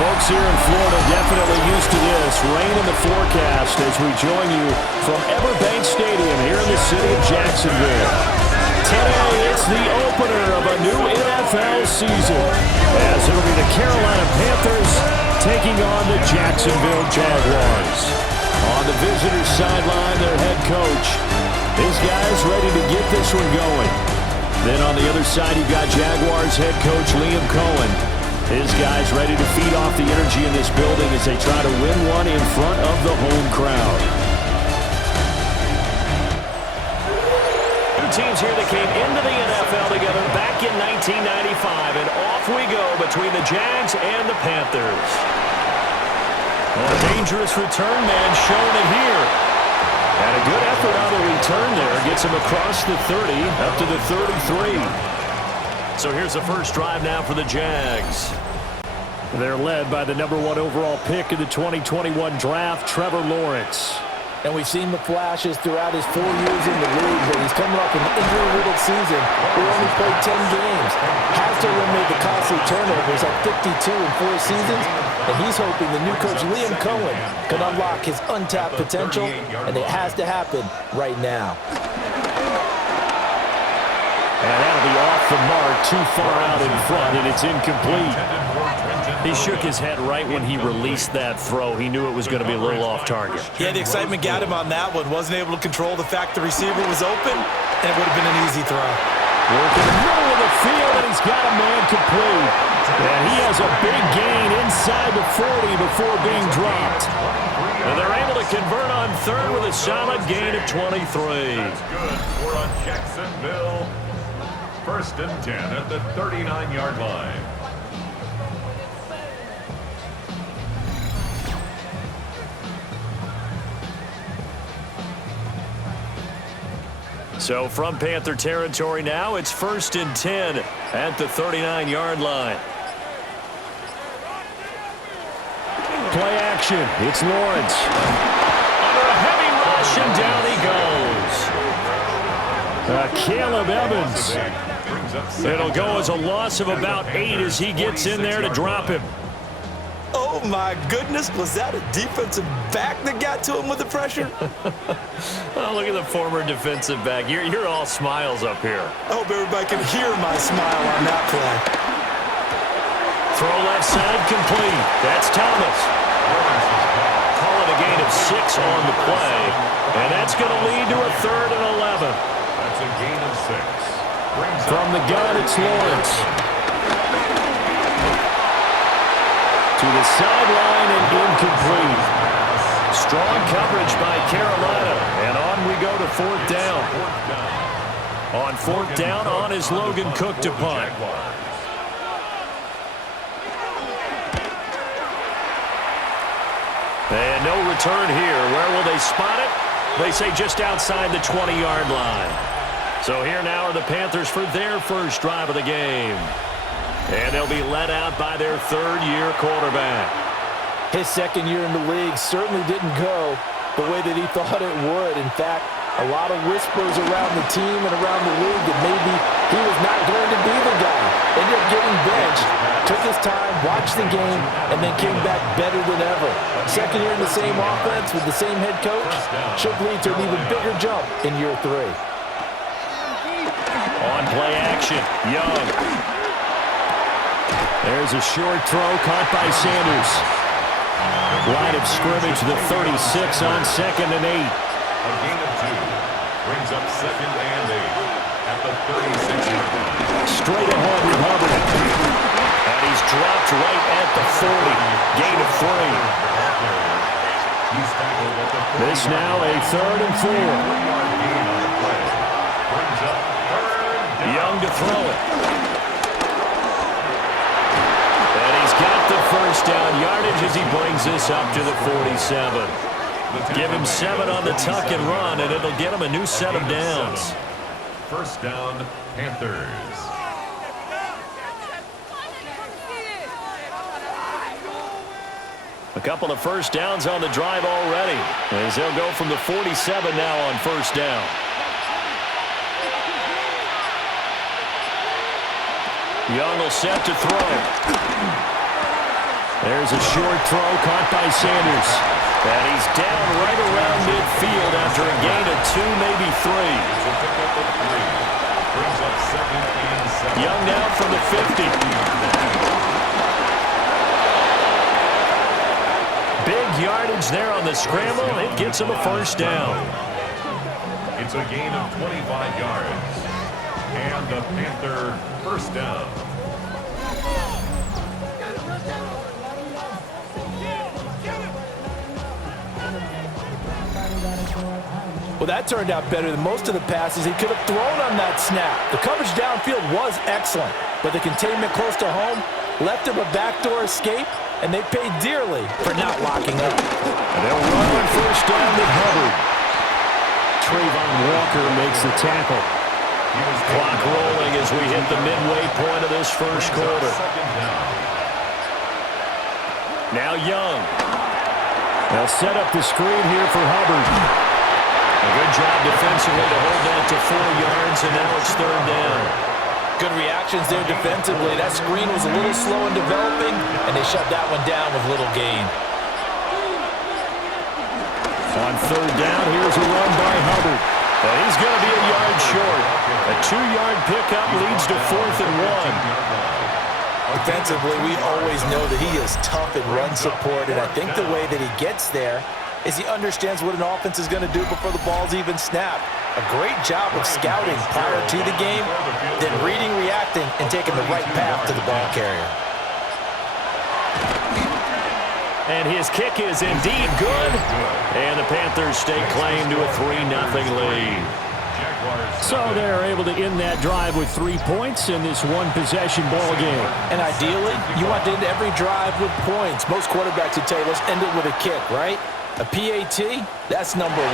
Folks here in Florida definitely used to this. Rain in the forecast as we join you from Everbank Stadium here in the city of Jacksonville. Today, it's the opener of a new NFL season as it'll be the Carolina Panthers taking on the Jacksonville Jaguars. On the visitor's sideline, their head coach. His guys ready to get this one going. Then on the other side, you've got Jaguars head coach Liam Cohen. His guys ready to feed off the energy in this building as they try to win one in front of the home crowd. Two teams here that came into the NFL together back in 1995, and off we go between the Jags and the Panthers. A dangerous return man showing it here. And a good effort on the return there. Gets him across the 30, up to the 33. So here's the first drive now for the Jags. They're led by the #1 overall pick in the 2021 draft, Trevor Lawrence. And we've seen the flashes throughout his 4 years in the league, but he's coming off an injury-riddled season. He only played 10 games. Has to eliminate the costly turnovers at 52 in 4 seasons, and he's hoping the new coach Liam Cohen can unlock his untapped potential, and it has to happen right now. And that'll be off the mark, too far out in front, and it's incomplete. He shook his head right when he released that throw. He knew it was going to be a little off target. Yeah, the excitement got him on that one. Wasn't able to control the fact the receiver was open, and it would have been an easy throw. Working the middle of the field, and he's got a man complete. And he has a big gain inside the 40 before being dropped. And they're able to convert on third with a solid gain of 23. That's good for a Jacksonville. 1st and 10 at the 39-yard line. So from Panther territory now, it's 1st and 10 at the 39-yard line. Play action. It's Lawrence. Under a heavy rush, and down he goes. Caleb Evans. It'll go as a loss of about 8 as he gets in there to drop him. Oh, my goodness. Was that a defensive back that got to him with the pressure? Oh, look at the former defensive back. You're all smiles up here. I hope everybody can hear my smile on that play. Throw left side complete. That's Thomas. Call it a gain of 6 on the play. And that's going to lead to a 3rd and 11. That's a gain of 6. From the gun, it's Lawrence. To the sideline and incomplete. Strong coverage by Carolina. And on we go to 4th down. On 4th down, on is Logan Cook to punt. And no return here. Where will they spot it? They say just outside the 20-yard line. So here now are the Panthers for their first drive of the game. And they'll be led out by their 3rd-year quarterback. His 2nd year in the league certainly didn't go the way that he thought it would. In fact, a lot of whispers around the team and around the league that maybe he was not going to be the guy. Ended up getting benched, took his time, watched the game, and then came back better than ever. 2nd year in the same offense with the same head coach should lead to an even bigger jump in year 3. On play action, Young. There's a short throw caught by Sanders. Line of scrimmage, the 36 on 2nd and 8. A gain of 2 brings up 2nd and 8 at the 36-yard line. Straight ahead with Hubbard. And he's dropped right at the 40. Gain of 3. This now a 3rd and 4. Young to throw it. And he's got the first down yardage as he brings this up to the 47. Give him 7 on the tuck and run, and it'll get him a new set of downs. 1st down, Panthers. A couple of first downs on the drive already, as they'll go from the 47 now on 1st down. Young will set to throw. There's Here's a short throw caught by Sanders. And he's down right around midfield after a gain of 2, maybe 3. Young now from the 50. Big yardage there on the scramble. It gets him a first down. It's a gain of 25 yards. And the Panther first down. Well, that turned out better than most of the passes he could have thrown on that snap. The coverage downfield was excellent, but the containment close to home left him a backdoor escape, and they paid dearly for not locking up. And they'll run on first down with Hubbard. Trayvon Walker makes the tackle. Clock rolling as we hit the midway point of this first quarter. Now Young. They'll set up the screen here for Hubbard. A good job defensively to hold that to 4 yards, and now it's third down. Good reactions there defensively. That screen was a little slow in developing, and they shut that one down with little gain. On third down, here's a run by Hubbard. But he's going to be a yard short. A 2-yard pickup leads to 4th and 1. Defensively, we always know that he is tough in run support, and I think the way that he gets there is he understands what an offense is going to do before the ball's even snapped. A great job of scouting prior to the game, then reading, reacting, and taking the right path to the ball carrier. And his kick is indeed good. And the Panthers stake claim to a 3-0 lead. So they're able to end that drive with 3 points in this one-possession ball game. And ideally, you want to end every drive with points. Most quarterbacks would tell you, let's end it with a kick, right? A PAT, that's number 1.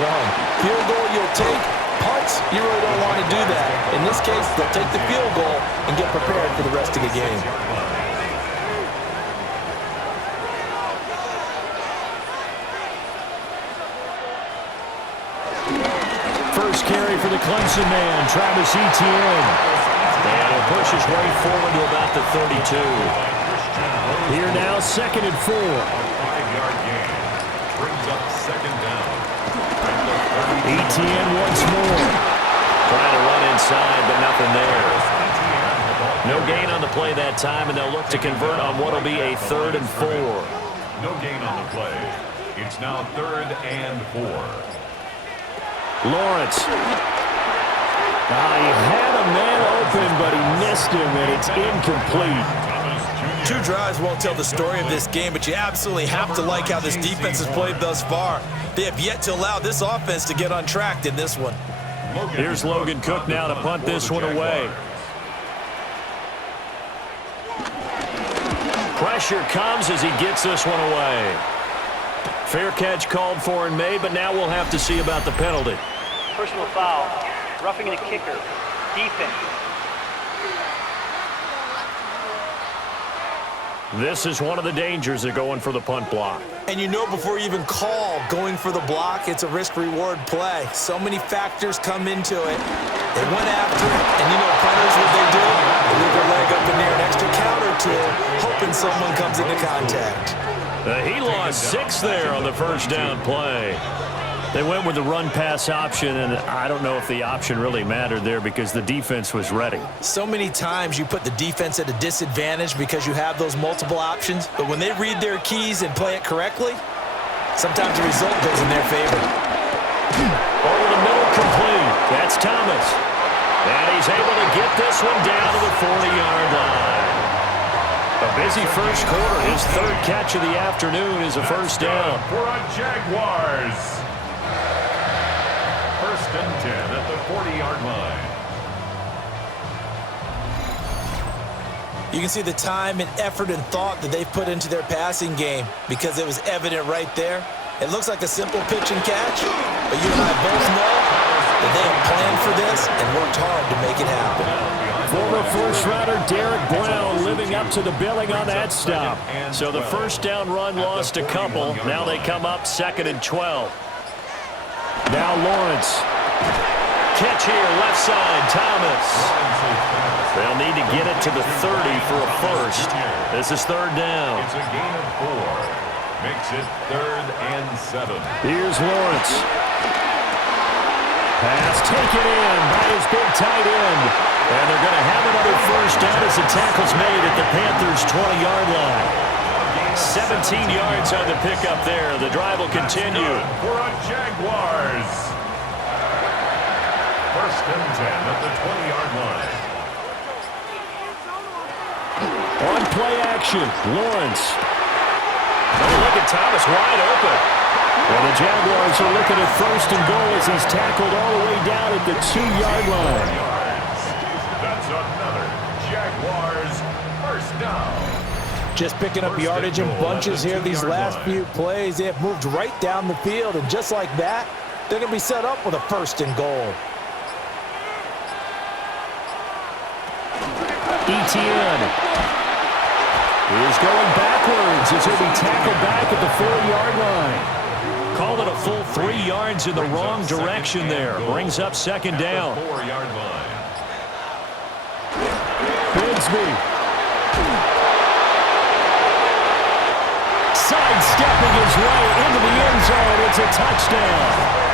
Field goal you'll take. Punts, you really don't want to do that. In this case, they'll take the field goal and get prepared for the rest of the game. First carry for the Clemson man, Travis Etienne. And he'll push his way forward to about the 32. Here now, 2nd and 4. 5-yard gain. Brings up second down. Etienne once more. Trying to run inside, but nothing there. No gain on the play that time, and they'll look to convert on what will be a 3rd and 4. No gain on the play. It's now 3rd and 4. Lawrence. He had a man open, but he missed him, and it's incomplete. 2 drives won't tell the story of this game, but you absolutely have to like how this defense has played thus far. They have yet to allow this offense to get untracked in this one. Here's Logan Cook now to punt this one away. Pressure comes as he gets this one away. Fair catch called for and made, but now we'll have to see about the penalty. Personal foul, roughing the kicker, defense. This is one of the dangers of going for the punt block. And you know before you even call going for the block, it's a risk-reward play. So many factors come into it. They went after it, and you know punters, what they do? They leave their leg up in there, an extra count or two, hoping someone comes into contact. He lost 6 there on the first down play. They went with the run-pass option, and I don't know if the option really mattered there because the defense was ready. So many times you put the defense at a disadvantage because you have those multiple options, but when they read their keys and play it correctly, sometimes the result goes in their favor. Over the middle, complete. That's Thomas. And he's able to get this one down to the 40-yard line. A busy first quarter. His 3rd catch of the afternoon is a first down. For a Jaguars. 1st and 10 at the 40-yard line. You can see the time and effort and thought that they've put into their passing game because it was evident right there. It looks like a simple pitch and catch, but you and I both know that they have planned for this and worked hard to make it happen. Former first-rounder Derek Brown living up to the billing on that stop. So the first down run lost a couple. Now they come up 2nd and 12. Now Lawrence. Catch here, left side, Thomas. They'll need to get it to the 30 for a first. This is third down. It's a gain of 4. Makes it 3rd and 7. Here's Lawrence. Pass taken in by his big tight end. And they're going to have another first down as the tackle's made at the Panthers' 20-yard line. 17 yards on the pickup there. The drive will continue. For a Jaguars. First and 10 at the 20-yard line. On play action, Lawrence. Oh, look at Thomas wide open. And the Jaguars are looking at first and goal as he's tackled all the way down at the 2-yard line. That's another Jaguars first down. Just picking up yardage in bunches here these last few plays. They have moved right down the field, and just like that, they're going to be set up with a first and goal. Etienne is going backwards as he'll be tackled back at the 4-yard line. Called it a full 3 yards in the wrong direction there. Brings up second down. 4-yard line. Bigsby. Sidestepping his way into the end zone. It's a touchdown.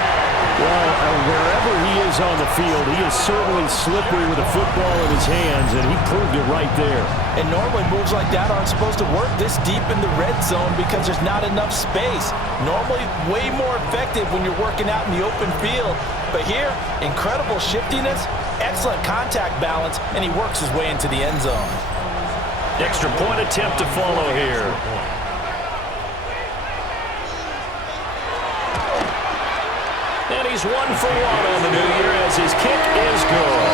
Well, wherever he is on the field, he is certainly slippery with a football in his hands, and he proved it right there. And normally moves like that aren't supposed to work this deep in the red zone because there's not enough space. Normally way more effective when you're working out in the open field. But here, incredible shiftiness, excellent contact balance, and he works his way into the end zone. Extra point attempt to follow here. And he's 1 for 1 on the new year as his kick is good.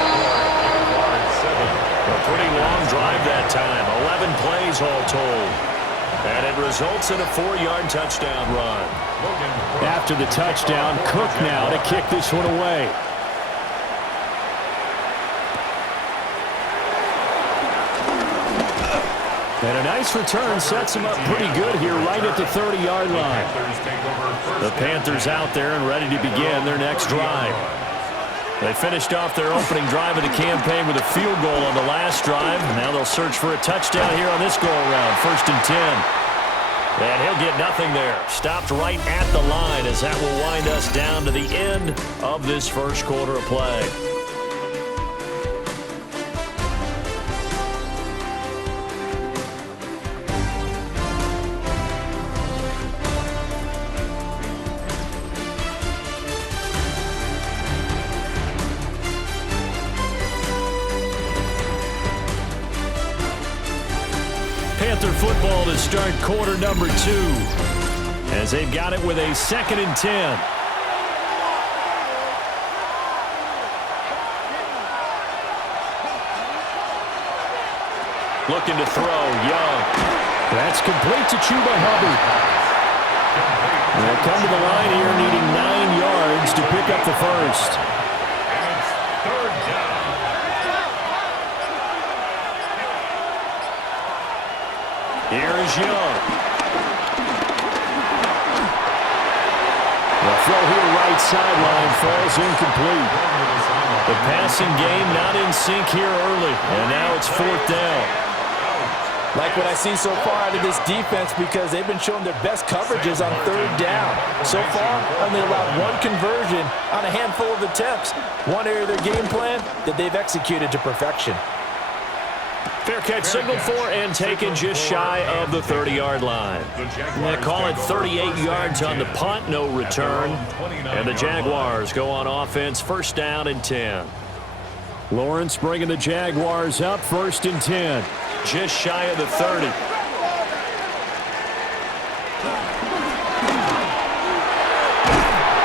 A pretty long drive that time. 11 plays all told. And it results in a 4-yard touchdown run. After the touchdown, Cook now to kick this one away. And a nice return sets him up pretty good here right at the 30-yard line. The Panthers out there and ready to begin their next drive. They finished off their opening drive of the campaign with a field goal on the last drive. Now they'll search for a touchdown here on this go-around, 1st and 10. And he'll get nothing there. Stopped right at the line as that will wind us down to the end of this first quarter of play. Panther football to start quarter number 2 as they've got it with a 2nd and 10. Looking to throw, Young. That's complete to Chuba Hubbard. They'll come to the line here needing 9 yards to pick up the first. And it's 3rd down. Here is Young. The throw here right sideline falls incomplete. The passing game not in sync here early, and now it's 4th down. Like what I see so far out of this defense because they've been showing their best coverages on 3rd down. So far, only allowed 1 conversion on a handful of attempts. One area of their game plan that they've executed to perfection. Fair catch signaled for and taken just shy of the 30-yard line. They call it 38 yards on the punt, no return. And the Jaguars go on offense, 1st down and 10. Lawrence bringing the Jaguars up, 1st and 10. Just shy of the 30.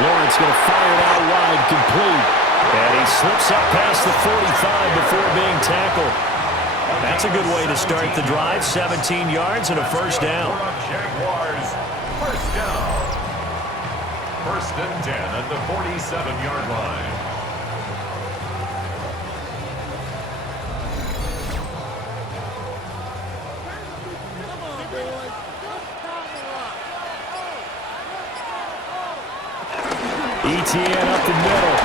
Lawrence going to fire it out wide, complete. And he slips up past the 45 before being tackled. That's a good way to start the drive. 17 yards and a 1st down. Jaguars, 1st down. 1st and 10 at the 47-yard line. Etienne up the middle.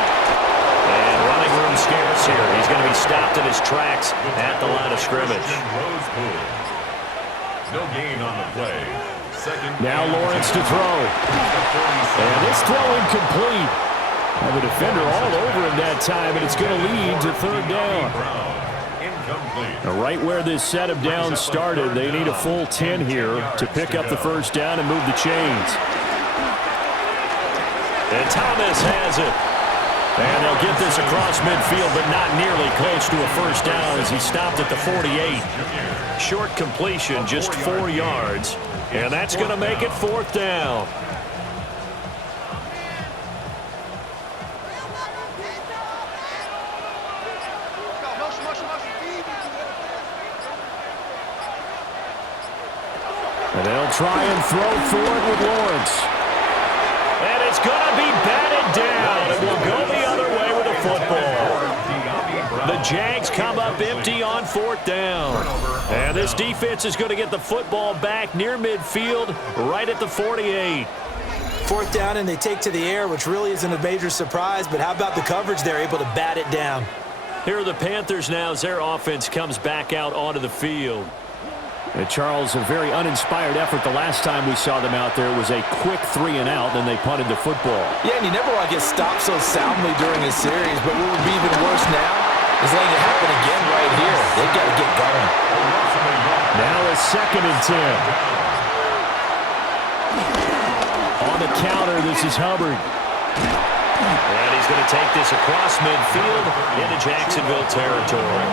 And running room scarce here. He's going to be stopped in his tracks at the line of scrimmage. No gain on the play. Now Lawrence to throw. And this throw incomplete. And the defender all over him that time, and it's going to lead to third down. Right where this set of downs started, they need a full 10 here to pick up the first down and move the chains. And Thomas has it. And they'll get this across midfield, but not nearly close to a first down as he stopped at the 48. Short completion, just 4 yards. And that's going to make it fourth down. And they'll try and throw forward with Lawrence. And it's going to be batted down. It will go the other way with the football. The Jags come up empty on fourth down. And this defense is going to get the football back near midfield, right at the 48. Fourth down, and they take to the air, which really isn't a major surprise. But how about the coverage? They're able to bat it down. Here are the Panthers now as their offense comes back out onto the field. Charles, a very uninspired effort the last time we saw them out there was a quick 3-and-out, then they punted the football. Yeah, and you never want to get stopped so soundly during a series, but what would be even worse now is letting it happen again right here. They've got to get going. Now a 2nd and 10. On the counter, this is Hubbard. And he's going to take this across midfield into Jacksonville territory.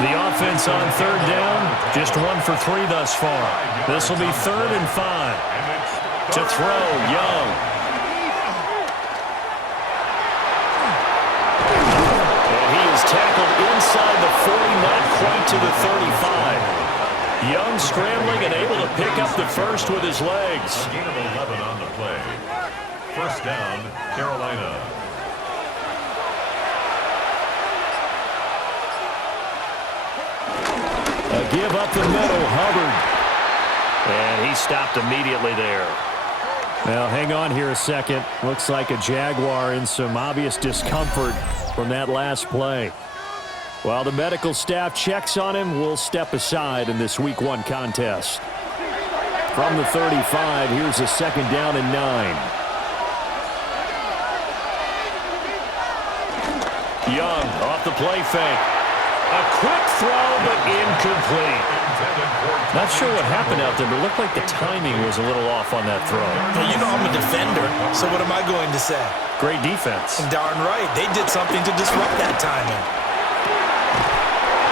The offense on third down, just 1 for 3 thus far. This will be 3rd and 5. To throw, Young. And he is tackled inside the 40, not quite to the 35. Young scrambling and able to pick up the first with his legs. A gain of 11 on the play. First down, Carolina. A give up the middle, Hubbard. And he stopped immediately there. Now, hang on here a second. Looks like a Jaguar in some obvious discomfort from that last play. While the medical staff checks on him, we'll step aside in this Week 1 contest. From the 35, here's a 2nd down and 9. Young off the play fake. A quick throw, but incomplete. Not sure what happened out there, but it looked like the timing was a little off on that throw. Well, you know I'm a defender, so what am I going to say? Great defense. Darn right. They did something to disrupt that timing.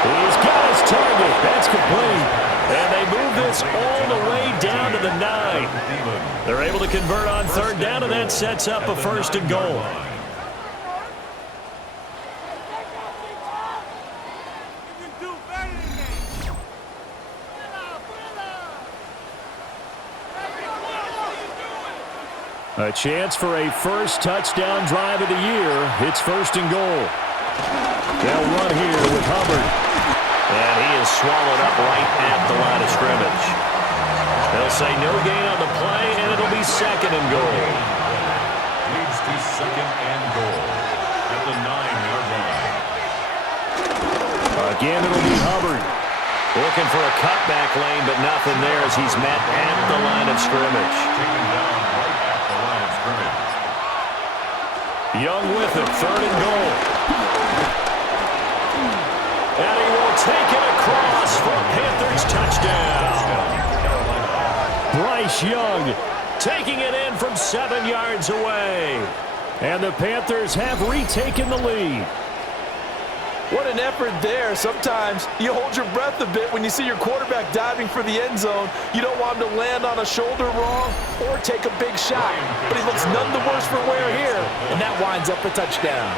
He's got his target. That's complete. And they move this all the way down to the 9. They're able to convert on third down, and that sets up a 1st and goal. A chance for a first touchdown drive of the year. It's 1st and goal. They'll run here with Hubbard. And he is swallowed up right at the line of scrimmage. They'll say no gain on the play, and it'll be 2nd and goal. Leads to 2nd and goal at the 9-yard line. Again, it'll be Hubbard. Looking for a cutback lane, but nothing there as he's met at the line of scrimmage. Taken down right at the line of scrimmage. Young with it, 3rd and goal. And he will take it across for a Panthers touchdown. Bryce Young taking it in from 7 yards away. And the Panthers have retaken the lead. What an effort there. Sometimes you hold your breath a bit when you see your quarterback diving for the end zone. You don't want him to land on a shoulder wrong or take a big shot. But he looks none the worse for wear here, and that winds up a touchdown.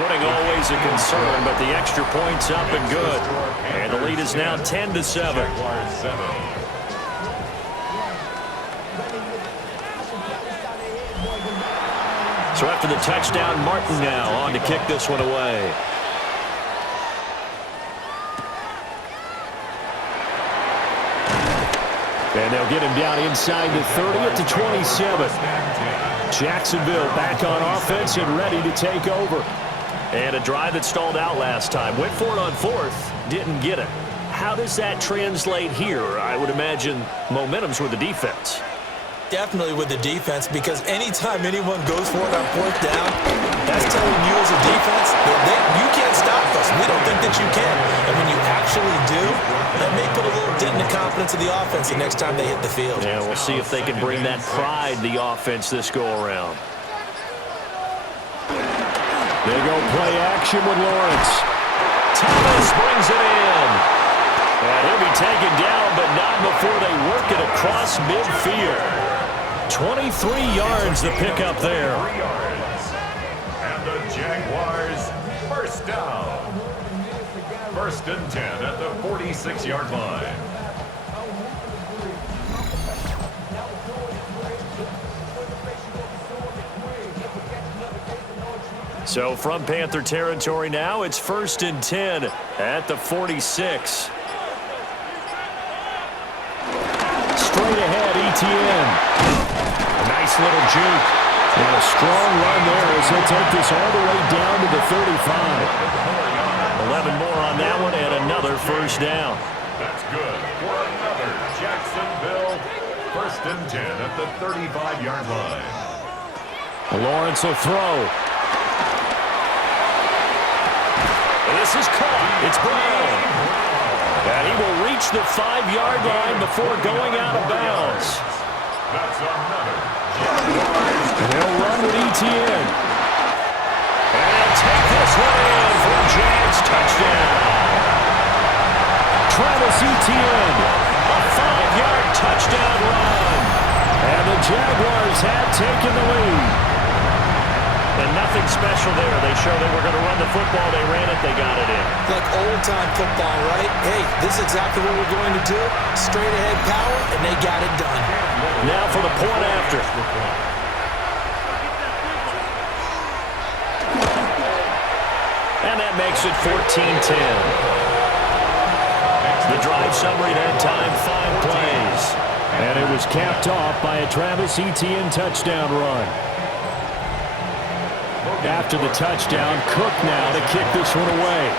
Footing always a concern, but the extra point's up and good. And the lead is now 10-7. So after the touchdown, Martin now on to kick this one away. And they'll get him down inside the 30 at the 27. Jacksonville back on offense and ready to take over. And a drive that stalled out last time. Went for it on fourth, didn't get it. How does that translate here? I would imagine momentum's with the defense. Definitely with the defense, because anytime anyone goes for it on fourth down, that's telling you as a defense that you can't stop us. We don't think that you can. And when you actually do, that may put a little dent in the confidence of the offense the next time they hit the field. Yeah, we'll see if they can bring that pride to the offense this go-around. They go play action with Lawrence. Thomas brings it in. And he'll be taken down, but not before they work it across midfield. 23 yards to pick up there. 3 yards. And the Jaguars first down. First and 10 at the 46-yard line. So from Panther territory now, it's first and 10 at the 46. Straight ahead, ETN. A nice little juke. And a strong run there as he'll take this all the way down to the 35. 11 more on that one and another first down. That's good for another Jacksonville first and 10 at the 35-yard line. Lawrence will throw. And this is caught. It's Brown. And he will reach the 5-yard line before going out of bounds. That's another Jaguars. And they'll run with ETN. And he'll take this one in for a Jags touchdown. Travis Etienne, a 5-yard touchdown run. And the Jaguars have taken the lead. And nothing special there. They showed they were going to run the football. They ran it. They got it in. Like old-time football, right? Hey, this is exactly what we're going to do. Straight-ahead power, and they got it done. Now for the point after. And that makes it 14-10. The drive summary that time, 5 plays. And it was capped off by a Travis Etienne touchdown run. After the touchdown, Cook now to kick this one away.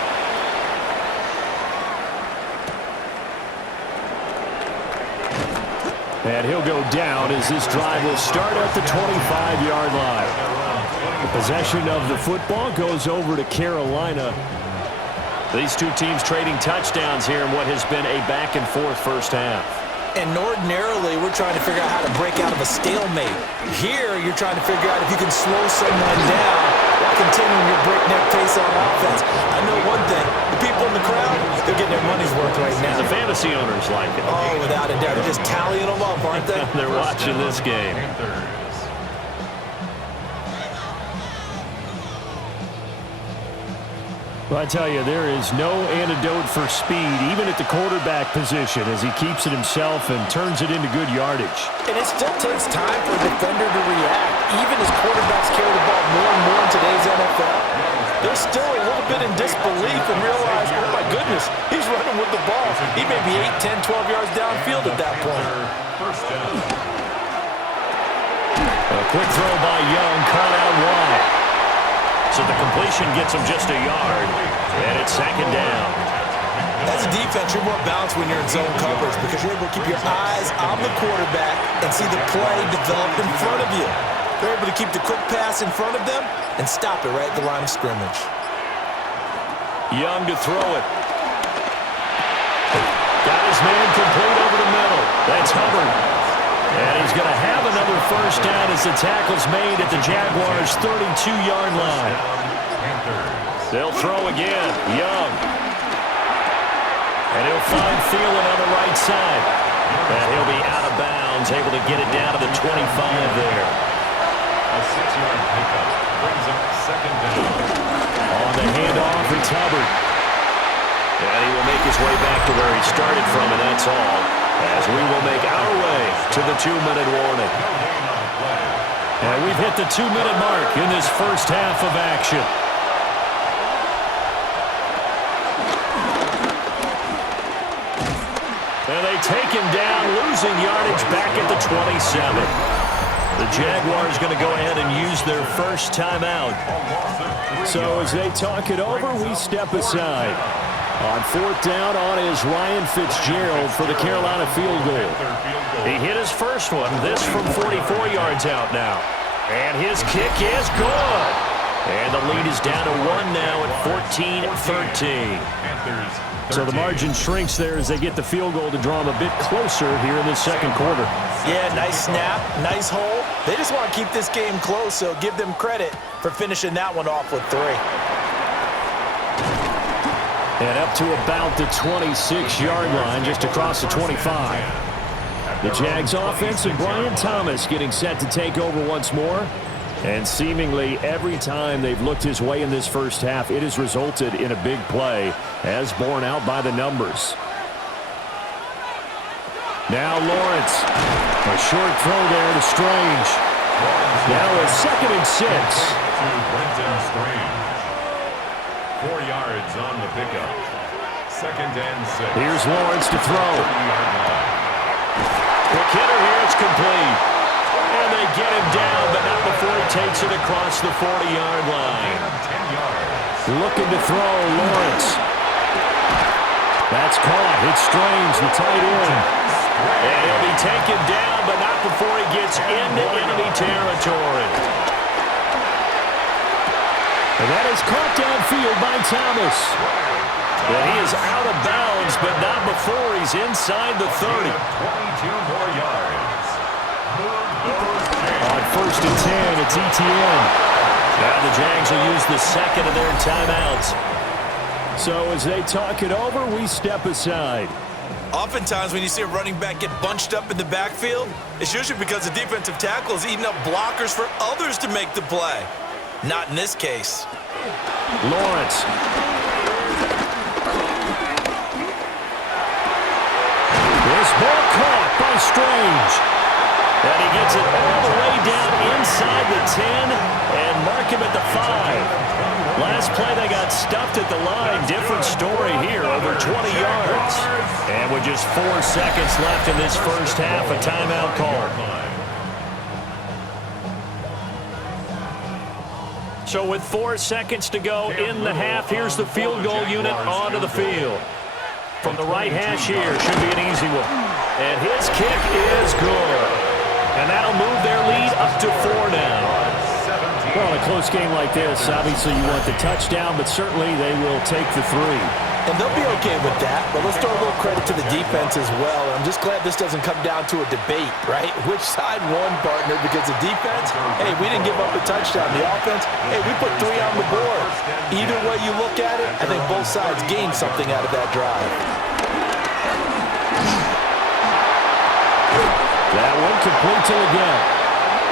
And he'll go down as this drive will start at the 25-yard line. The possession of the football goes over to Carolina. These two teams trading touchdowns here in what has been a back-and-forth first half. And ordinarily, we're trying to figure out how to break out of a stalemate. Here, you're trying to figure out if you can slow someone down while continuing your breakneck pace on offense. I know one thing. The people in the crowd, they're getting their money's worth right now. The fantasy owners like it. Oh, without a doubt. They're just tallying them up, aren't they? They're watching this game. Well, I tell you, there is no antidote for speed, even at the quarterback position, as he keeps it himself and turns it into good yardage. And it still takes time for a defender to react, even as quarterbacks carry the ball more and more in today's NFL. They're still a little bit in disbelief and realize, oh my goodness, he's running with the ball. He may be 8, 10, 12 yards downfield at that point. First down. A quick throw by Young, caught out wide. So the completion gets him just a yard, and it's second down. As a defense, you're more balanced when you're in zone coverage because you're able to keep your eyes on the quarterback and see the play develop in front of you. They're able to keep the quick pass in front of them and stop it right at the line of scrimmage. Young to throw it. Got his man complete over the middle. That's Hubbard. And he's going to have another first down as the tackle's made at the Jaguars' 32-yard line. They'll throw again. Young. And he'll find Thielen on the right side. And he'll be out of bounds, able to get it down to the 25 there. A 6-yard pickup brings up second down. On the handoff, it's Hubbard. And he will make his way back to where he started from, and that's all. As we will make our way to the 2-minute warning. And we've hit the 2-minute mark in this first half of action. And they take him down, losing yardage back at the 27. The Jaguars going to go ahead and use their first timeout. So as they talk it over, we step aside. On fourth down on is Ryan Fitzgerald for the Carolina field goal. He hit his first one, this from 44 yards out now. And his kick is good. And the lead is down to 1 now at 14-13. So the margin shrinks there as they get the field goal to draw them a bit closer here in the second quarter. Yeah, nice snap, nice hole. They just want to keep this game close, so give them credit for finishing that one off with 3. And up to about the 26-yard line, just across the 25. The Jags offense and Brian Thomas getting set to take over once more. And seemingly every time they've looked his way in this first half, it has resulted in a big play, as borne out by the numbers. Now Lawrence. A short throw there to Strange. Now a 2nd and 6. Strange. 4 yards on the pickup. 2nd and 6. Here's Lawrence to throw. Quick hitter here, it's complete. And they get him down, but not before he takes it across the 40-yard line. 10 yards. Looking to throw, Lawrence. That's caught. It's Strange, the tight end. And he'll be taken down, but not before he gets into enemy territory. And that is caught downfield by Thomas. And he is out of bounds, but not before he's inside the 30. 22 more yards. On 1st and 10, it's ETN. Now the Jags will use the second of their timeouts. So as they talk it over, we step aside. Oftentimes when you see a running back get bunched up in the backfield, it's usually because the defensive tackle is eating up blockers for others to make the play. Not in this case. Lawrence. This ball caught by Strange. And he gets it all the way down inside the 10 and mark him at the 5. Last play they got stuffed at the line. Different story here, over 20 yards. And with just 4 seconds left in this first half, a timeout call. So with 4 seconds to go in the half, here's the field goal unit onto the field. From the right hash here, should be an easy one. And his kick is good. And that'll move their lead up to 4 now. Well, in a close game like this, obviously you want the touchdown, but certainly they will take the 3. And they'll be okay with that, but let's throw a little credit to the defense as well. I'm just glad this doesn't come down to a debate, right? Which side won, partner? Because the defense, hey, we didn't give up a touchdown. The offense, hey, we put 3 on the board. Either way you look at it, I think both sides gained something out of that drive. That one complete to again.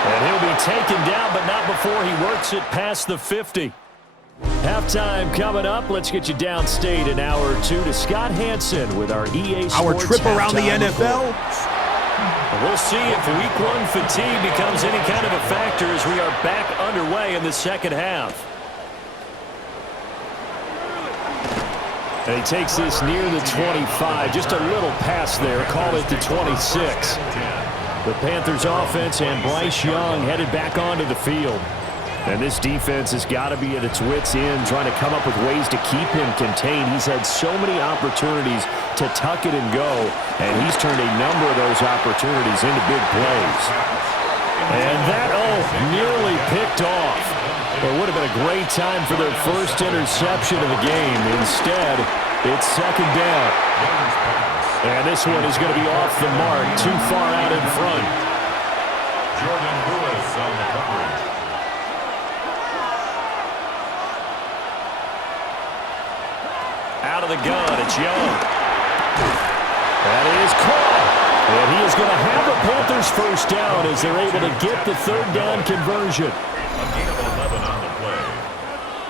And he'll be taken down, but not before he works it past the 50. Halftime coming up. Let's get you downstate an hour or 2 to Scott Hansen with our EA Sports Our trip around the NFL. Report. We'll see if week 1 fatigue becomes any kind of a factor as we are back underway in the second half. And he takes this near the 25. Just a little pass there. Call it the 26. The Panthers offense and Bryce Young headed back onto the field. And this defense has got to be at its wits' end, trying to come up with ways to keep him contained. He's had so many opportunities to tuck it and go, and he's turned a number of those opportunities into big plays. And that, nearly picked off. It would have been a great time for their first interception of the game. Instead, it's 2nd down. And this one is going to be off the mark, too far out in front. Jordan Lewis on the coverage. Out of the gun, it's Young. That is caught. And he is going to have the Panthers first down as they're able to get the 3rd down conversion. A gain of 11 on the play.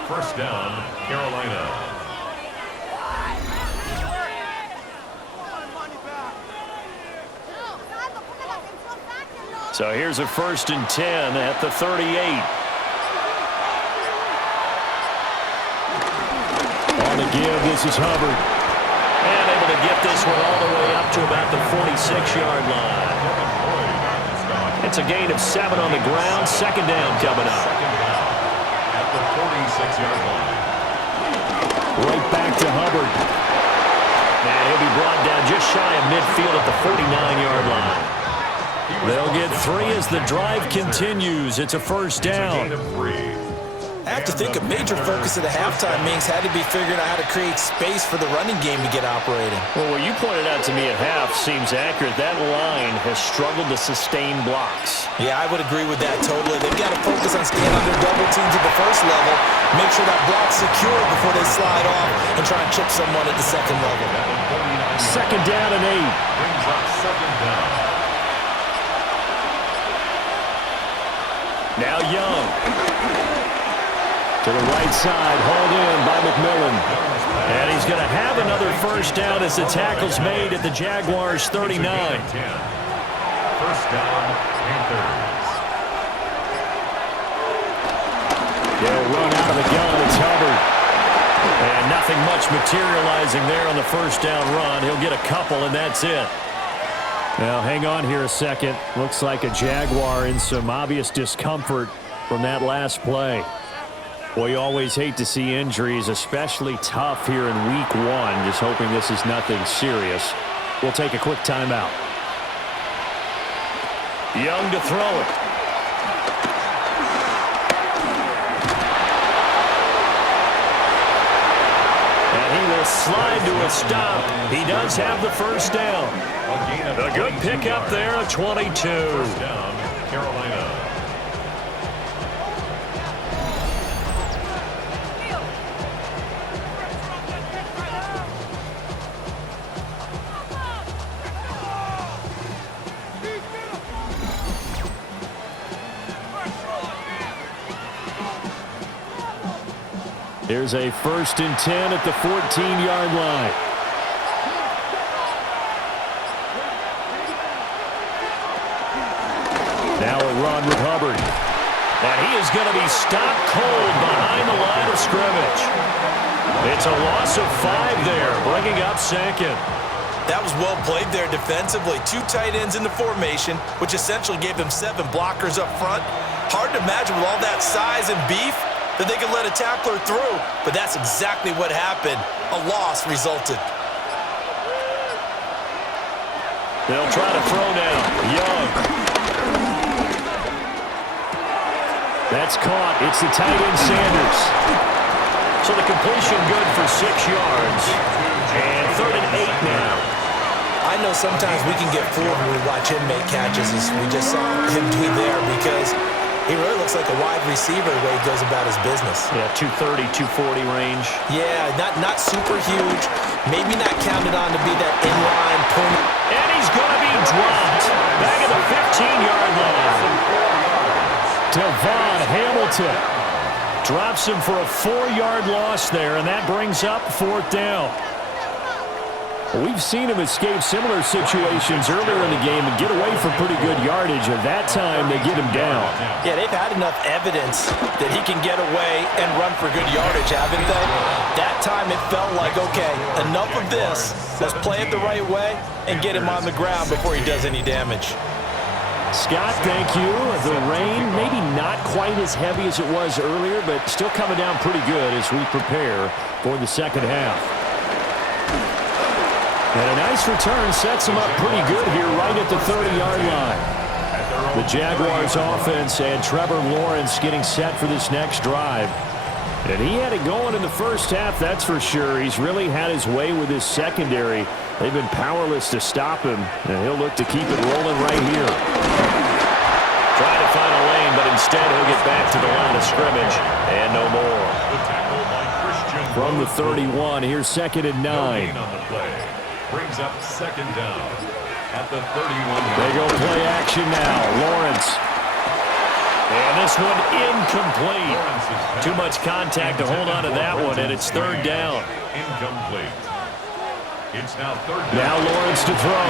1st down, Carolina. So here's a 1st and 10 at the 38. On the give, this is Hubbard. And able to get this one all the way up to about the 46-yard line. It's a gain of 7 on the ground. Second down coming up. Second down at the 46-yard line. Right back to Hubbard. And he'll be brought down just shy of midfield at the 49-yard line. They'll get 3 as the drive continues. It's a first down. Gain of 3. I have to think a major focus at the halftime means had to be figuring out how to create space for the running game to get operating. Well, what you pointed out to me at half seems accurate. That line has struggled to sustain blocks. Yeah, I would agree with that totally. They've got to focus on staying under double teams at the first level, make sure that block's secure before they slide off and try and chip someone at the second level. Second down and 8. Brings up second down. Now Young. To the right side, hauled in by McMillan. And he's going to have another first down as the tackle's made at the Jaguars' 39. First down, Panthers. They'll run out of the gun. It's Hubbard. And nothing much materializing there on the first down run. He'll get a couple, and that's it. Now, hang on here a second. Looks like a Jaguar in some obvious discomfort from that last play. Boy, you always hate to see injuries, especially tough here in week 1. Just hoping this is nothing serious. We'll take a quick timeout. Young to throw it. And he will slide to a stop. He does have the first down. A good pickup there of 22. First down, Carolina. Here's a 1st and 10 at the 14-yard line. Now a run with Hubbard. And he is going to be stopped cold behind the line of scrimmage. It's a loss of 5 there, bringing up second. That was well played there defensively. 2 tight ends in the formation, which essentially gave them 7 blockers up front. Hard to imagine with all that size and beef that they could let a tackler through, but that's exactly what happened. A loss resulted. They'll try to throw now. Young. That's caught. It's the tight end Sanders. So the completion good for 6 yards. And 3rd and 8 now. I know sometimes we can get fooled when we watch him make catches, as we just saw him do there, because he really looks like a wide receiver the way he goes about his business. Yeah, 230, 240 range. Yeah, not super huge. Maybe not counted on to be that inline point. And he's going to be dropped. Back at the 15-yard line. Devon Hamilton drops him for a 4-yard loss there, and that brings up 4th down. We've seen him escape similar situations earlier in the game and get away from pretty good yardage. At that time, they get him down. Yeah, they've had enough evidence that he can get away and run for good yardage, haven't they? That time it felt like, okay, enough of this. Let's play it the right way and get him on the ground before he does any damage. Scott, thank you. The rain, maybe not quite as heavy as it was earlier, but still coming down pretty good as we prepare for the second half. And a nice return sets him up pretty good here right at the 30-yard line. The Jaguars offense and Trevor Lawrence getting set for this next drive. And he had it going in the first half, that's for sure. He's really had his way with his secondary. They've been powerless to stop him, and he'll look to keep it rolling right here. Trying to find a lane, but instead he'll get back to the line of scrimmage, and no more. From the 31, here's 2nd and 9. On the play. Brings up second down at the 31. They go play action now. Lawrence. And this one incomplete. Too much contact to hold on to that one, and it's 3rd down. Incomplete. It's now 3rd down. Now Lawrence to throw.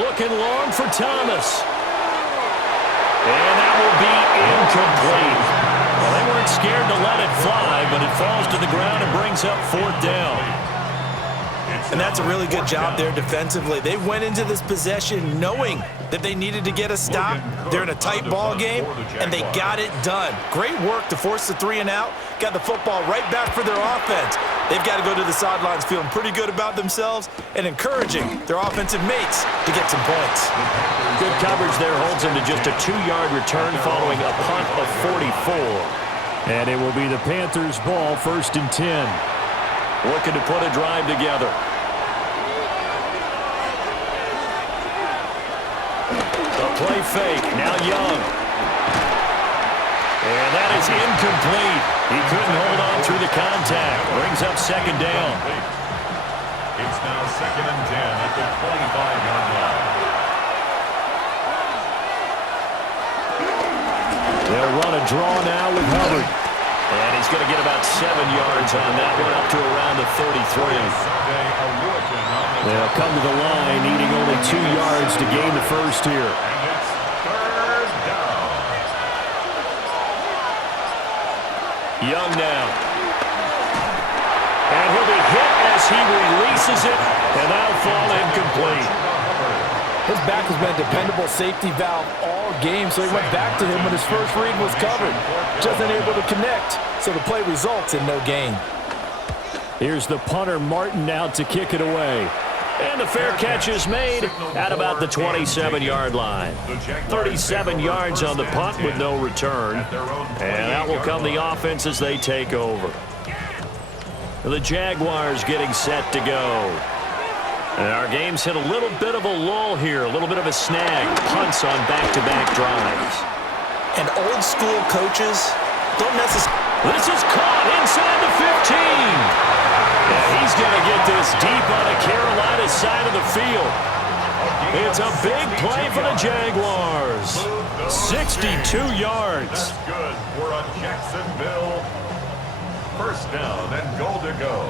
Looking long for Thomas. And that will be incomplete. Well, they weren't scared to let it fly, but it falls to the ground and brings up 4th down. It's And that's a really good job there defensively. They went into this possession knowing that they needed to get a stop. They're in a tight ball game, and they got it done. Great work to force the 3 and out. Got the football right back for their offense. They've got to go to the sidelines feeling pretty good about themselves and encouraging their offensive mates to get some points. Good coverage there holds him to just a 2-yard return following a punt of 44. And it will be the Panthers' ball, 1st and 10. Looking to put a drive together. The play fake, now Young. And that is incomplete. He couldn't hold on through the contact. Brings up 2nd down. It's now 2nd and 10 at the 25-yard line. They'll run a draw now with Hubbard. And he's going to get about 7 yards on that one, up to around the 33. They'll come to the line, needing only 2 yards to gain the first here. And it's 3rd down. Young now. And he'll be hit as he releases it, and that'll fall incomplete. His back has been a dependable safety valve all game, so he went back to him when his first read was covered. Just unable to connect, so the play results in no gain. Here's the punter, Martin, out to kick it away. And the fair catch is made at about the 27-yard line. 37 yards on the punt with no return. And out will come the offense as they take over. The Jaguars getting set to go. And our game's hit a little bit of a lull here, a little bit of a snag. Punts on back-to-back drives. And old school coaches don't necessarily... This is caught inside the 15. And he's going to get this deep on the Carolina side of the field. It's a big play for the Jaguars. 62 yards. That's good for a Jacksonville 1st down and goal to go.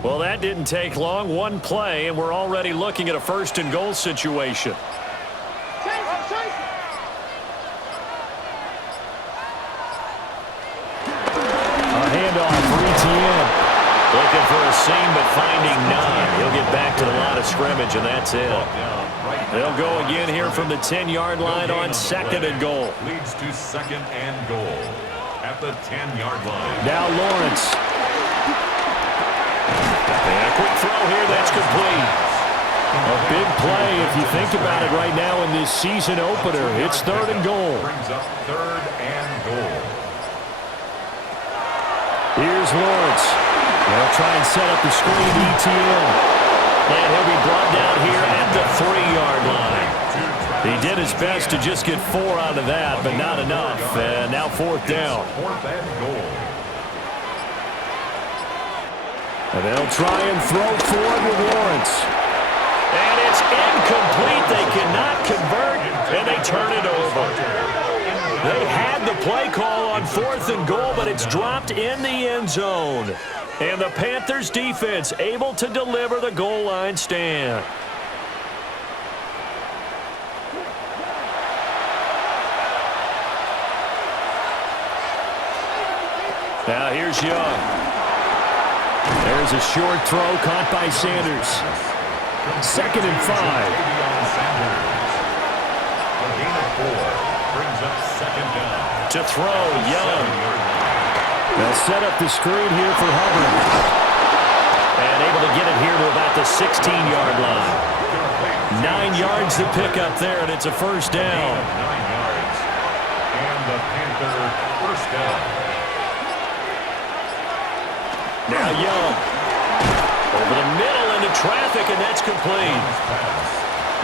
Well, that didn't take long. One play, and we're already looking at a 1st and goal situation. A handoff for Etienne. Looking for a seam, but finding none. He'll get back to the line of scrimmage, and that's it. They'll go again here from the 10-yard line on 2nd and goal. Leads to 2nd and goal at the 10-yard line. Now Lawrence. And a quick throw here, that's complete. A big play if you think about it right now in this season opener. It's 3rd and goal. Brings up 3rd and goal. Here's Lawrence. They'll try and set up the screen to Etienne. And he'll be brought down here at the 3-yard line. He did his best to just get 4 out of that, but not enough. And now 4th down. 4th and goal. And they'll try and throw forward with Lawrence. And it's incomplete. They cannot convert, and they turn it over. They had the play call on 4th and goal, but it's dropped in the end zone. And the Panthers defense able to deliver the goal line stand. Now here's Young. There's a short throw caught by Sanders. 2nd and 5. A gain of 4 brings up 2nd down. To throw, Young. They'll set up the screen here for Hubbard. And able to get it here to about the 16-yard line. 9 yards to pick up there, and it's a 1st down. 9 yards. And the Panther 1st down. Now Young. Over the middle into traffic, and that's complete.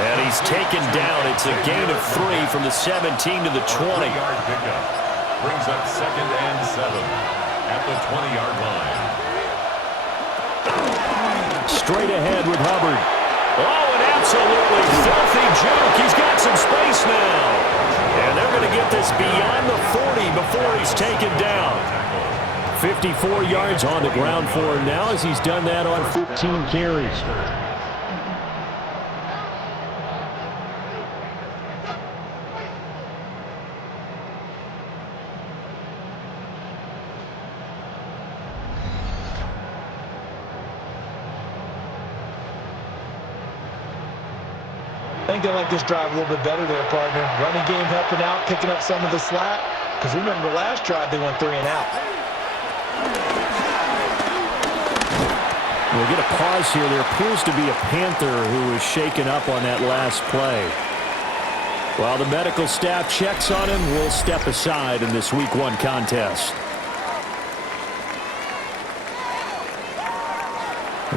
And he's taken down. It's a gain of 3 from the 17 to the 20. 3-yard pickup. Brings up 2nd and 7 at the 20-yard line. Straight ahead with Hubbard. Oh, an absolutely filthy juke. He's got some space now. And they're going to get this beyond the 40 before he's taken down. 54 yards on the ground for him now as he's done that on 15 carries. think they like this drive a little bit better there, partner. Running game helping out, picking up some of the slack. Because remember, last drive they went 3 and out. We'll get a pause here. There appears to be a Panther who is shaken up on that last play. While the medical staff checks on him, we'll step aside in this Week 1 contest.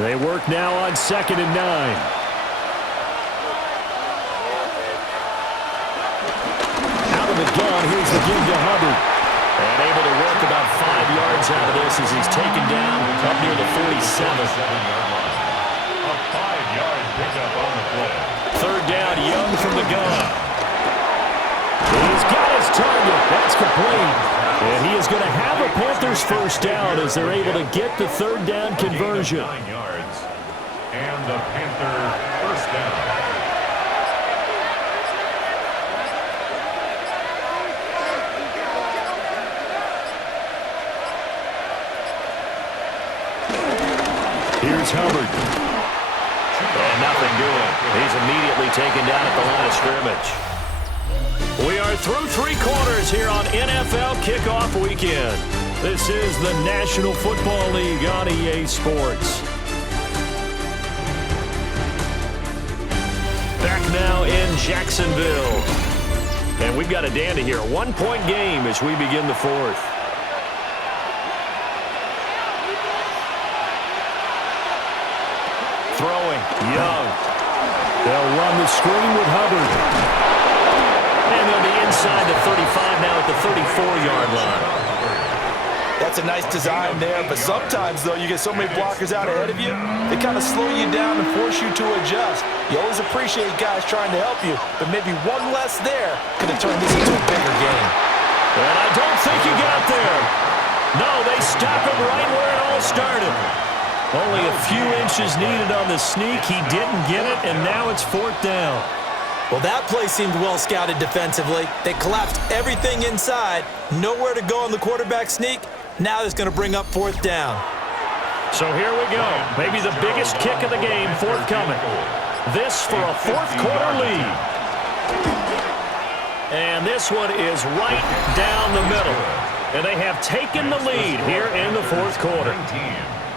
They work now on 2nd and 9. Out of the gun, here's the give to Hubbard. And able to work about 5 yards out of this as he's taken down up near the 47. A 5-yard pickup on the play. 3rd down, Young from the gun. He's got his target. That's complete. And he is going to have a Panthers first down as they're able to get the 3rd down conversion. 9 yards. And the Panther first down. Here's Hubbard. And nothing doing. He's immediately taken down at the line of scrimmage. We are through 3 quarters here on NFL Kickoff Weekend. This is the National Football League on EA Sports. Back now in Jacksonville. And we've got a dandy here. A 1-point game as we begin the 4th. Throwing, Young. They'll run the screen with Hubbard. And they'll be inside the 35 now at the 34-yard line. That's a nice design there, but sometimes, though, you get so many blockers out ahead of you, they kind of slow you down and force you to adjust. You always appreciate guys trying to help you, but maybe one less there could have turned this into a bigger game. And I don't think he got there. No, they stop him right where it all started. Only a few inches needed on the sneak. He didn't get it, and now it's 4th down. Well, that play seemed well scouted defensively. They collapsed everything inside. Nowhere to go on the quarterback sneak. Now it's going to bring up 4th down. So here we go. Maybe the biggest kick of the game forthcoming. This for a 4th quarter lead. And this one is right down the middle. And they have taken the lead here in the 4th quarter.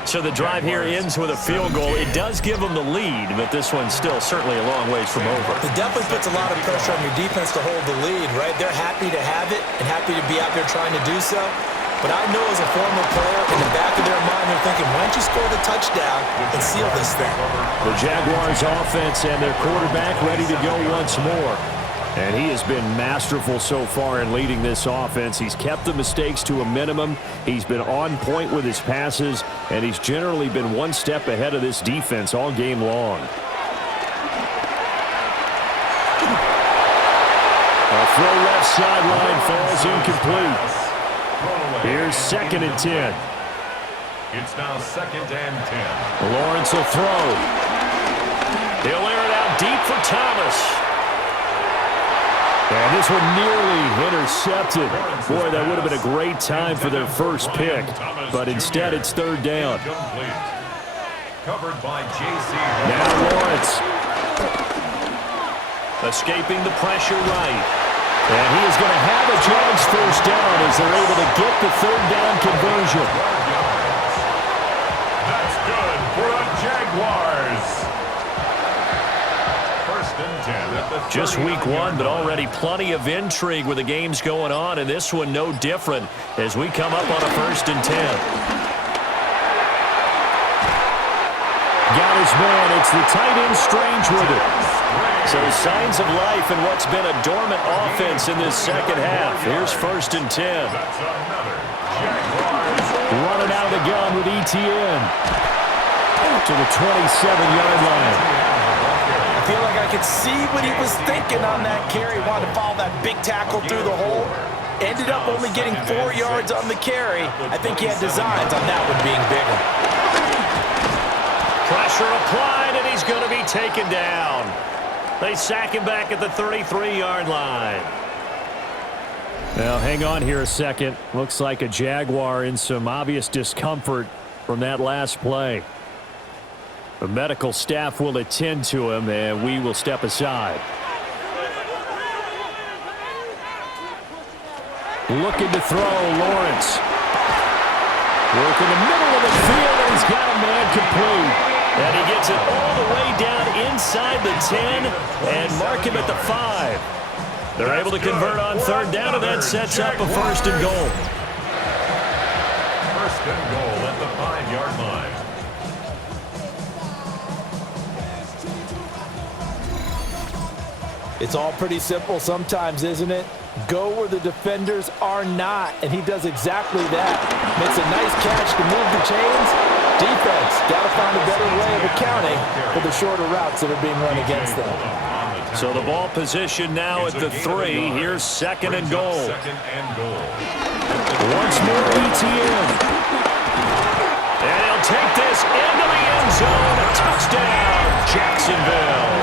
So the drive here ends with a field goal. It does give them the lead, but this one's still certainly a long ways from over. It definitely puts a lot of pressure on your defense to hold the lead, right? They're happy to have it and happy to be out there trying to do so. But I know as a former player, in the back of their mind, they're thinking, why don't you score the touchdown and seal this thing? The Jaguars offense and their quarterback ready to go once more. And he has been masterful so far in leading this offense. He's kept the mistakes to a minimum. He's been on point with his passes, and he's generally been one step ahead of this defense all game long. A throw left sideline falls incomplete. Here's 2nd and 10. It's now 2nd and 10. Lawrence will throw. He'll air it out deep for Thomas. And this one nearly intercepted. Boy, that would have been a great time for their first pick. But instead, it's 3rd down. Covered by J.C. Now Lawrence. Escaping the pressure right. And he is going to have a Jags first down as they're able to get the 3rd down conversion. That's good for the Jaguars. Just week 1, but already plenty of intrigue with the games going on, and this one no different as we come up on a 1st and 10. Got his man. It's the tight end Strange with it. So signs of life in what's been a dormant offense in this second half. Here's 1st and 10. Running out of the gun with ETN to the 27-yard line. I feel like I could see what he was thinking on that carry. Wanted to follow that big tackle through the hole. Ended up only getting 4 yards on the carry. I think he had designs on that one being bigger. Pressure applied, and he's going to be taken down. They sack him back at the 33-yard line. Now, hang on here a second. Looks like a Jaguar in some obvious discomfort from that last play. The medical staff will attend to him, and we will step aside. Looking to throw, Lawrence. Work in the middle of the field, and he's got a man complete. And he gets it all the way down inside the 10 and mark him at the 5. They're able to convert on third down, and that sets up a first and goal. First and goal at the 5-yard line. It's all pretty simple sometimes, isn't it? Go where the defenders are not, and he does exactly that. Makes a nice catch to move the chains. Defense, got to find a better way of accounting for the shorter routes that are being run against them. So the ball position now at the 3. Here's second and goal. Once more, ETN. And he'll take this into the end zone. A touchdown, Jacksonville.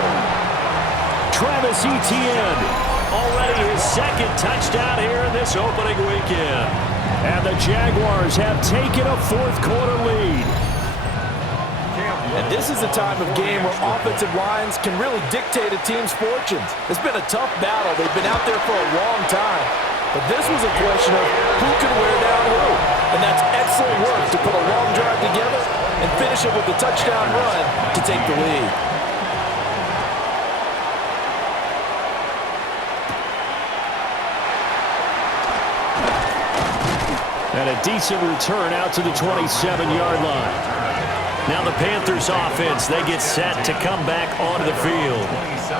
Travis Etienne, already his second touchdown here in this opening weekend. And the Jaguars have taken a fourth-quarter lead. And this is a time of game where offensive lines can really dictate a team's fortunes. It's been a tough battle. They've been out there for a long time. But this was a question of who can wear down who. And that's excellent work to put a long drive together and finish it with a touchdown run to take the lead. And a decent return out to the 27-yard line. Now the Panthers offense, they get set to come back onto the field.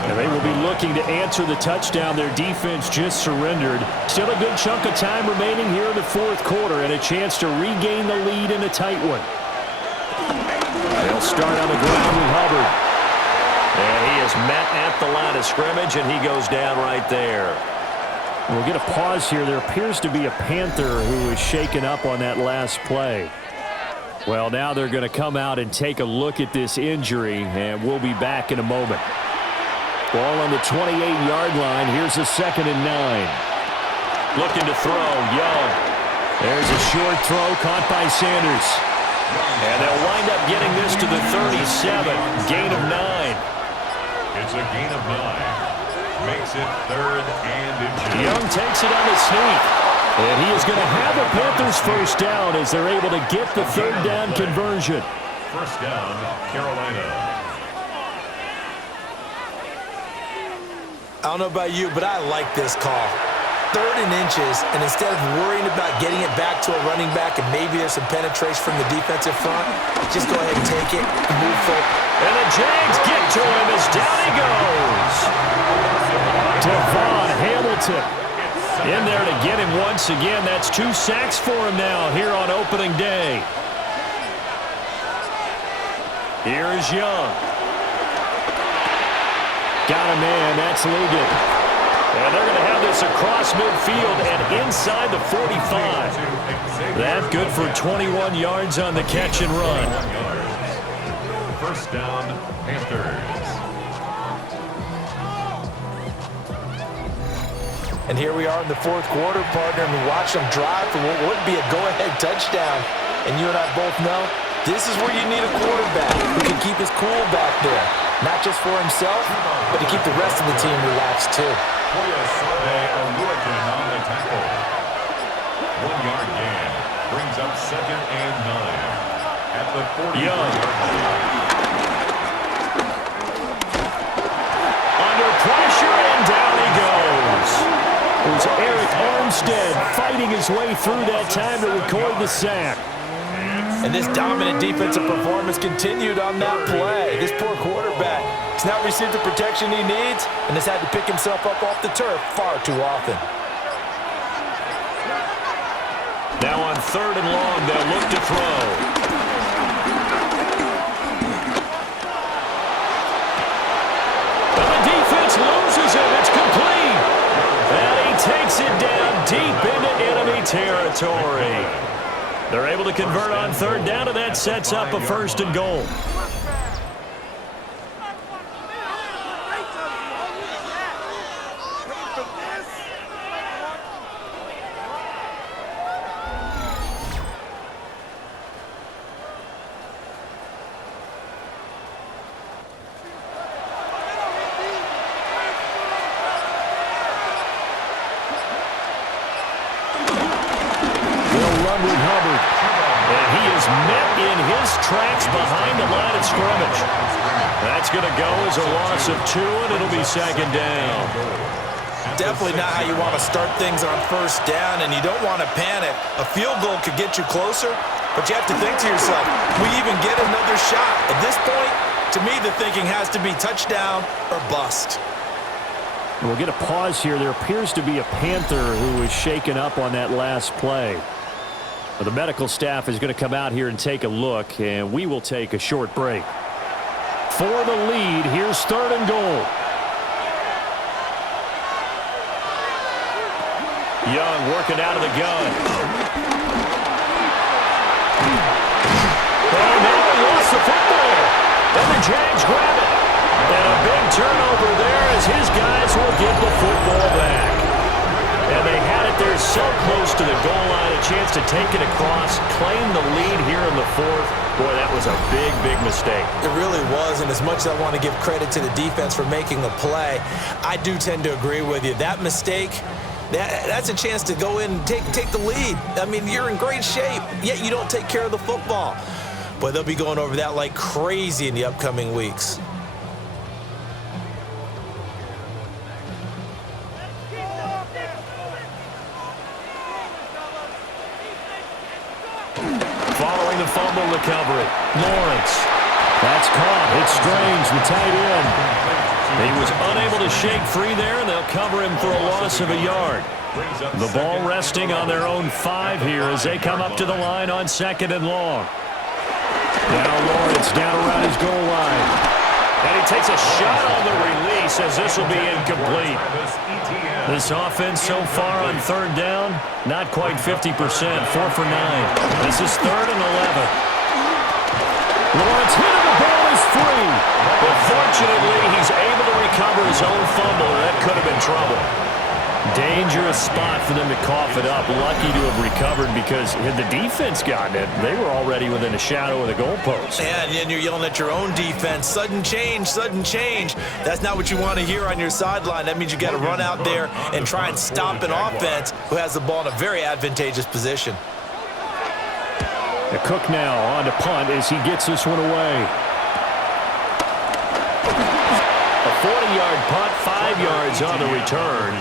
And they will be looking to answer the touchdown their defense just surrendered. Still a good chunk of time remaining here in the fourth quarter and a chance to regain the lead in a tight one. They'll start on the ground with Hubbard. And he is met at the line of scrimmage, and he goes down right there. We'll get a pause here. There appears to be a Panther who is shaken up on that last play. Well, now they're going to come out and take a look at this injury, and we'll be back in a moment. Ball on the 28-yard line. Here's a 2nd and 9. Looking to throw, Young. There's a short throw caught by Sanders. And they'll wind up getting this to the 37. Gain of 9. It's a gain of 9. Makes it 3rd and inches. Young takes it on the sneak. And he is going to have a Panthers first down as they're able to get the third down conversion. First down, Carolina. I don't know about you, but I like this call. 3rd and inches, and instead of worrying about getting it back to a running back and maybe there's some penetration from the defensive front, just go ahead and take it and move forward. And the Jags get to him as down he goes. Devon Hamilton in there to get him once again. That's 2 sacks for him now here on opening day. Here is Young. Got a man. That's Ligon. And they're going to have this across midfield and inside the 45. That's good for 21 yards on the catch and run. First down, Panthers. And here we are in the fourth quarter, partner, and we watch them drive for what would be a go-ahead touchdown. And you and I both know this is where you need a quarterback who can keep his cool back there. Not just for himself, but to keep the rest of the team relaxed too. On the tackle. 1-yard gain brings up 2nd and 9 at the 40-yard line. Under pressure, and down he goes. It was Eric Armstead fighting his way through that time to record the sack. And this dominant defensive performance continued on that play. This poor quarterback has not received the protection he needs and has had to pick himself up off the turf far too often. Now on 3rd and long, they'll look to throw. And the defense loses him. It's complete. And he takes it down deep into enemy territory. They're able to convert on 3rd down, and that sets up a 1st and goal. And he is met in his tracks behind the line of scrimmage. That's going to go as a loss of 2, and it'll be second down. Definitely not how you want to start things on first down, and you don't want to panic. A field goal could get you closer, but you have to think to yourself, we even get another shot. At this point, to me, the thinking has to be touchdown or bust. We'll get a pause here. There appears to be a Panther who was shaken up on that last play. Well, the medical staff is going to come out here and take a look, and we will take a short break. For the lead, here's 3rd and goal. Young working out of the gun. And now he lost the football. And the Jags grab it. And a big turnover there as his guys will get the football back. And they had it there so close to the goal line, a chance to take it across, claim the lead here in the 4th. Boy, that was a big, big mistake. It really was, and as much as I want to give credit to the defense for making a play, I do tend to agree with you. That mistake, that's a chance to go in and take the lead. I mean, you're in great shape, yet you don't take care of the football. But they'll be going over that like crazy in the upcoming weeks. Following the fumble recovery, Lawrence. That's caught. It's Strange, the tight end. He was unable to shake free there, and they'll cover him for a loss of a yard. The ball resting on their own 5 here as they come up to the line on 2nd and long. Now Lawrence down around his goal line. And he takes a shot on the release as this will be incomplete. This offense so far on 3rd down, not quite 50%, 4 for 9. This is 3rd and 11. Lawrence hit him, the ball is free. But fortunately, he's able to recover his own fumble, and that could have been trouble. Dangerous spot for them to cough it up. Lucky to have recovered because had the defense gotten it, they were already within a shadow of the goalpost. And then you're yelling at your own defense. Sudden change, sudden change. That's not what you want to hear on your sideline. That means you got to run out there and try and stop an offense who has the ball in a very advantageous position. The Cook now on to punt as he gets this one away. A 40-yard punt, 5 yards on the return.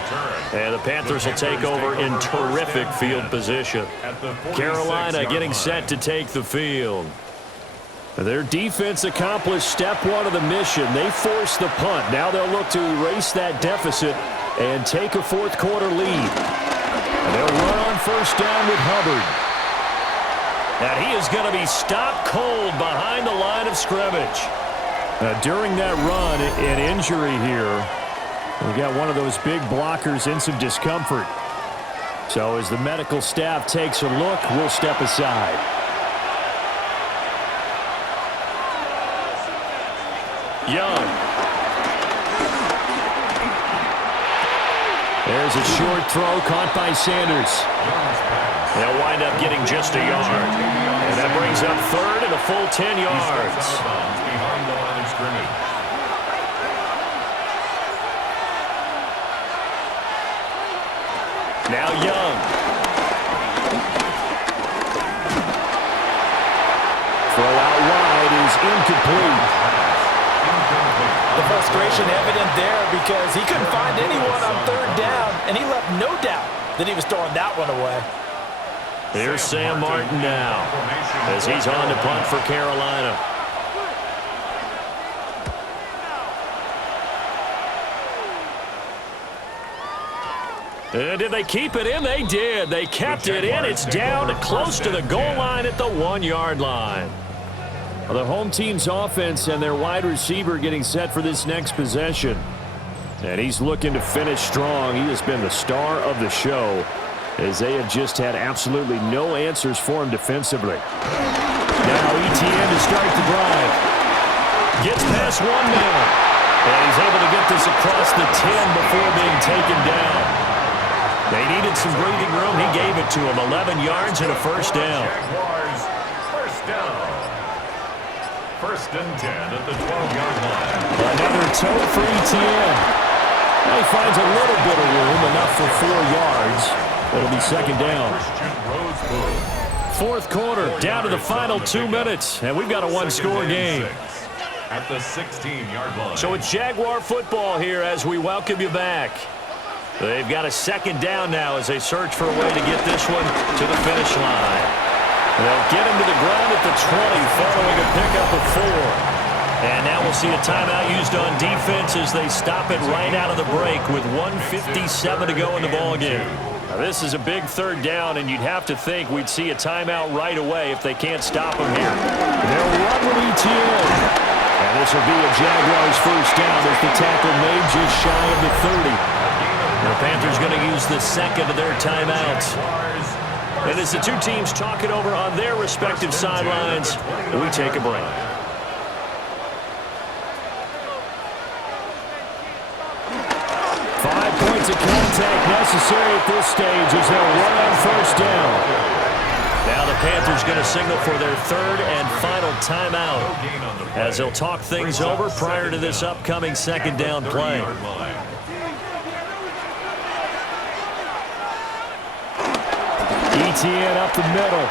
And the Panthers will take over in terrific field position. Carolina getting set to take the field. Their defense accomplished step 1 of the mission. They forced the punt. Now they'll look to erase that deficit and take a 4th quarter lead. And they'll run on 1st down with Hubbard. And he is going to be stopped cold behind the line of scrimmage. During that run, an injury here. We got one of those big blockers in some discomfort. So as the medical staff takes a look, we'll step aside. Young. There's a short throw caught by Sanders. They'll wind up getting just a yard. And that brings up 3rd and a full 10 yards. Behind the line of scrimmage. Now Young. Throw out wide is incomplete. The frustration evident there because he couldn't find anyone on 3rd down, and he left no doubt that he was throwing that one away. Here's Sam Martin now as he's on to punt for Carolina. Did they keep it in? They did. They kept it in. It's down close to the goal line at the 1-yard line. Well, the home team's offense and their wide receiver getting set for this next possession. And he's looking to finish strong. He has been the star of the show as they have just had absolutely no answers for him defensively. Now ETN to start the drive. Gets past 1 man. And he's able to get this across the 10 before being taken down. They needed some breathing room. He gave it to him. 11 yards and a 1st down. Jaguars, 1st down. 1st and 10 at the 12-yard line. Another toe for ETN. He finds a little bit of room, enough for 4 yards. It'll be 2nd down. fourth quarter, down to the final 2 minutes, and we've got a one-score game. At the 16-yard line. So it's Jaguar football here as we welcome you back. They've got a second down now as they search for a way to get this one to the finish line. They'll get him to the ground at the 20 following a pickup of 4. And now we'll see a timeout used on defense as they stop it right out of the break with 1:57 to go in the ballgame. Now this is a big third down, and you'd have to think we'd see a timeout right away if they can't stop him here. They'll run with ETN. And this will be a Jaguars first down as the tackle made just shy of the 30. The Panthers going to use the second of their timeouts. And as the two teams talk it over on their respective sidelines, we take a break. 5 points of contact necessary at this stage as they'll run on first down. Now the Panthers going to signal for their third and final timeout as they'll talk things over prior to this upcoming second down play. ETN up the middle.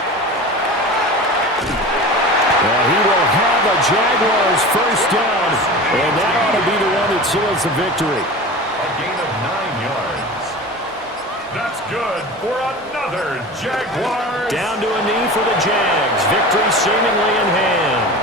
Well, he will have a Jaguars first down, and that ought to be the one that seals the victory. A gain of 9 yards. That's good for another Jaguars. Down to a knee for the Jags. Victory seemingly in hand.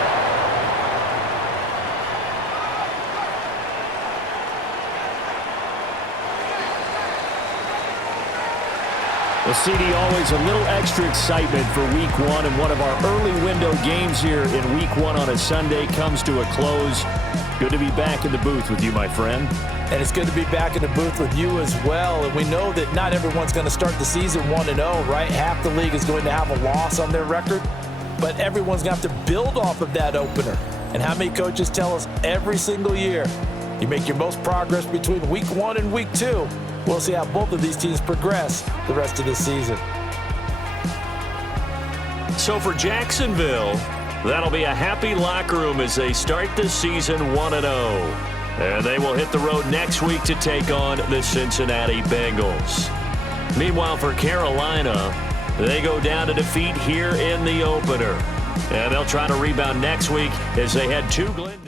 Well, CD, always a little extra excitement for Week 1, and one of our early window games here in Week 1 on a Sunday comes to a close. Good to be back in the booth with you, my friend. And it's good to be back in the booth with you as well. And we know that not everyone's going to start the season 1-0, right? Half the league is going to have a loss on their record, but everyone's going to have to build off of that opener. And how many coaches tell us every single year, you make your most progress between Week 1 and Week 2. We'll see how both of these teams progress the rest of the season. So for Jacksonville, that'll be a happy locker room as they start the season 1-0. And they will hit the road next week to take on the Cincinnati Bengals. Meanwhile, for Carolina, they go down to defeat here in the opener. And they'll try to rebound next week as they head to Glendale.